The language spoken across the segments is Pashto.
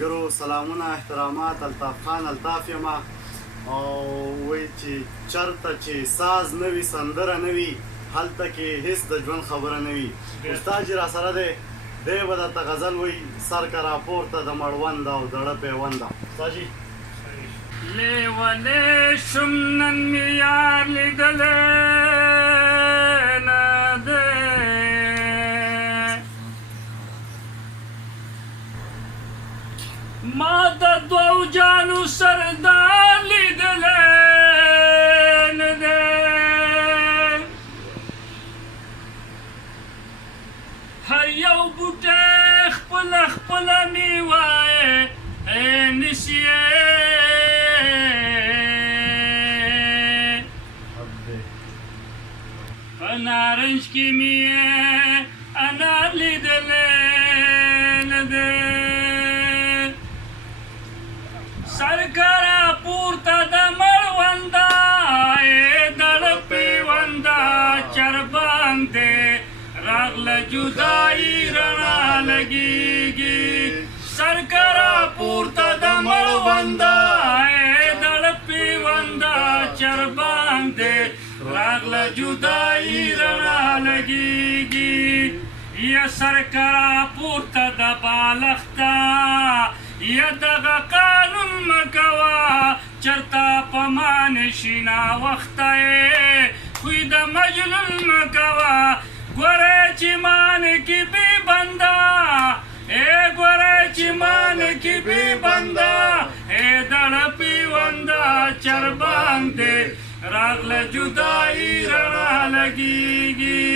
ملګرو سلامونه احترامات الطاف خان الطاف یم او وایي چې چرته چې ساز نه وي سندره نه وي هلته کې هېڅ د ژوند خبره نه وي استاد چې راسره دی دی به درته غزل وایي سر که راپورته د مړونده او زړه پیونده استاد جي لیونی شم نن مې یار لیدلی نه دی ما د دوو جانو سردار لیدلی نه دی هر یو بوټی خپله خپله میوه نیسي په نارنج کې مې انار لیدلی نه دی سر که راپورته د مړونده دړه پیونده چربان دی راغله جدایي رڼا لګېږي سر که راپورته د مړونده دړه پیونده چربان دی راغله جدایي رڼا لګېږي یا سر که راپورته د بالښته یا دغه قانون مکوه چرته په ما نشي ناوخته خوی د مجنون مکوه ګوره چې مان کې بې بنده ګوره چې مان کې بې بنده دړه پیونده چربان دی راغله جدایي رڼا لګېږي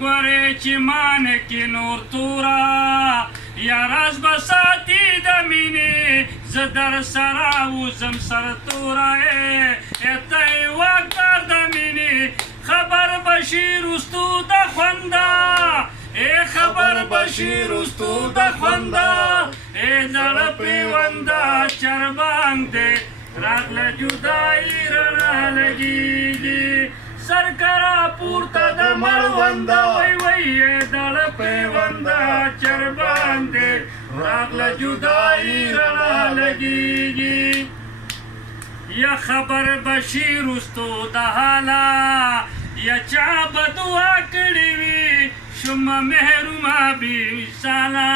ګورې چې مان کې نور توره یا راز به ساتي د مینې زه در سره وزم سرتوره ته یې واکدار د مینې خبر بشي رستو د خونده خبر بشي رستو د خونده زړه پیونده چربان دی راغله جدایي رڼا لګېږي سر که راپورته د مړونده وی دړه پیونده چربان دی راغله جدایي رڼا لګېږي یا خبر بشي رستو د حاله یا چا به دعا کړې وي شومه محرومه بې مثاله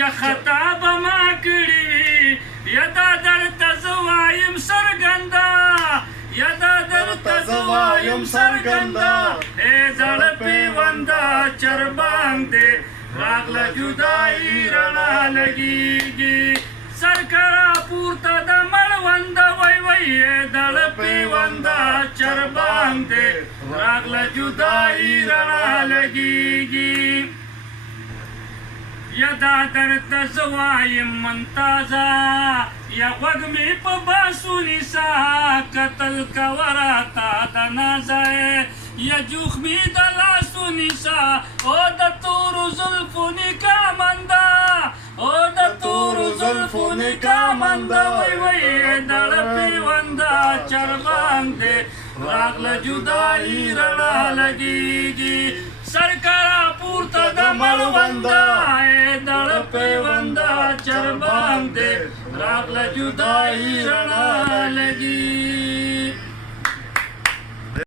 یا خطا به ما کړې وي یا دا درته زه وایم څرګنده یا دا درته زه وایم څرګنده زړه پیونده چربان دی راغله جدایي رڼا لګېږي سر که راپورته د مړونده وی دړه پیونده چربان دی راغله جدایي رڼا لګېږي یا دا درته زه وایم ممتازه یا غوږ مې په باسو نیسه قتل کوه راته د نازه یا جوخ مې د لاسو نیسه او د تورو زلفو نکامنده او د تورو زلفو نکامنده وی دړه پیونده چربان دی راغله جدایي رڼا لګېږي سر که راپورته د مړونده دړه پیونده چربان دی راغله جدایي رڼا لګېږي